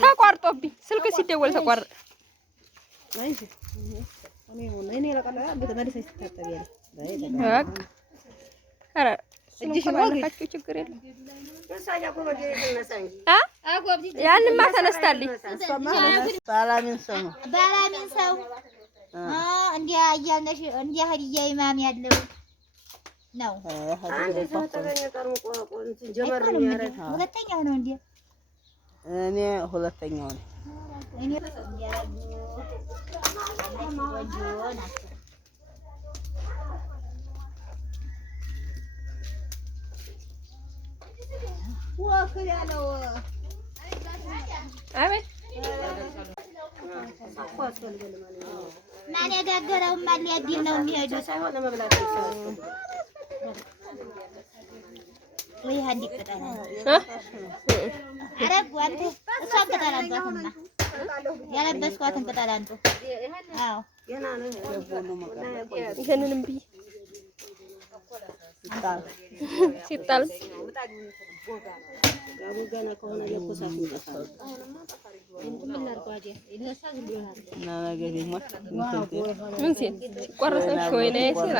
ተቋርጦብኝ ስልክ ሲደወል ተቋረጠ። ችግር የለም። ያንማ ተነስታልኝ ባላምን ሰው እንዲያ እያልነሽ እንዲያ ሀዲያ ኢማም ያለው ነው። ሁለተኛው ነው እንዴ? እኔ ሁለተኛው ነኝ። አቤት ማን ያጋገረው ማን ሊያዲል ነው የሚሄዱት? ወይ አንድ ቅጠል አረግ አንተ እሷን ቅጠል አንቷትና ያለበስኳትን ቅጠል አንቱ። አዎ ይሄንንም ብዬ ሲጣል ምን ሲል ሲቆረጥ ወይ ነው ሲላ